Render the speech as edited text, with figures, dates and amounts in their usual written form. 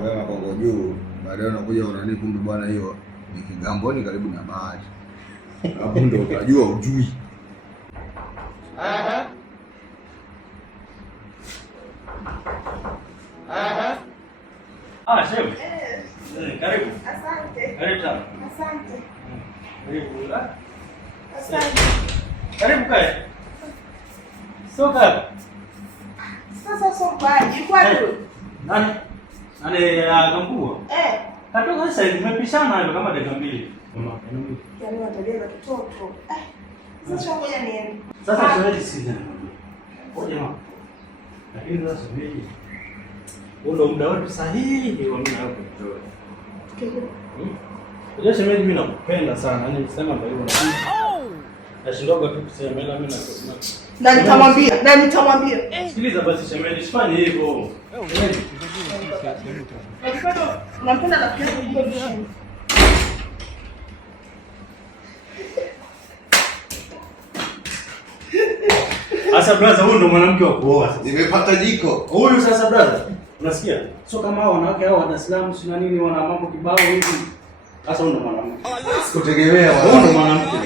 mapema Kongo juu, baadaye unakuja unani kumbe bwana hiyo ni Kigamboni karibu na maji. Hapo ndio utajua ujui. Shebu. Karibu. Asante. Karibu sana. Asante. Karibu. Asante. Karibu kae. Soka. Sasa sokaji kwani? Nani? Gambuo? Katoka sasa hivi tumepishana hivyo kama dakika mbili. Mama, enumi. Yaani watabia watoto. Sasa ngoja niende. Sasa tunaje sisi? Ngoja mama. Lakini sasa mimi ule muda wetu sahihi wa mimi na wewe kutoa. Unajua shemeji mimi nakupenda sana. Yaani nikisema ndio hivyo nashindoga tu kusema ila mimi na nitamwambia. Sikiliza basi shemeji, sifanye hivyo. Nampenda rafiki yangu kwa vishini. Asa brother, huyu ndo mwanamke wa kuoa sasa. Nimepata jiko. Huyu sasa brother, unasikia? Sio kama hao wanawake hao wa Dar es Salaam si na nini wana mambo kibao hivi. Sasa huyu ndo mwanamke. Sikutegemea huyu ndo mwanamke.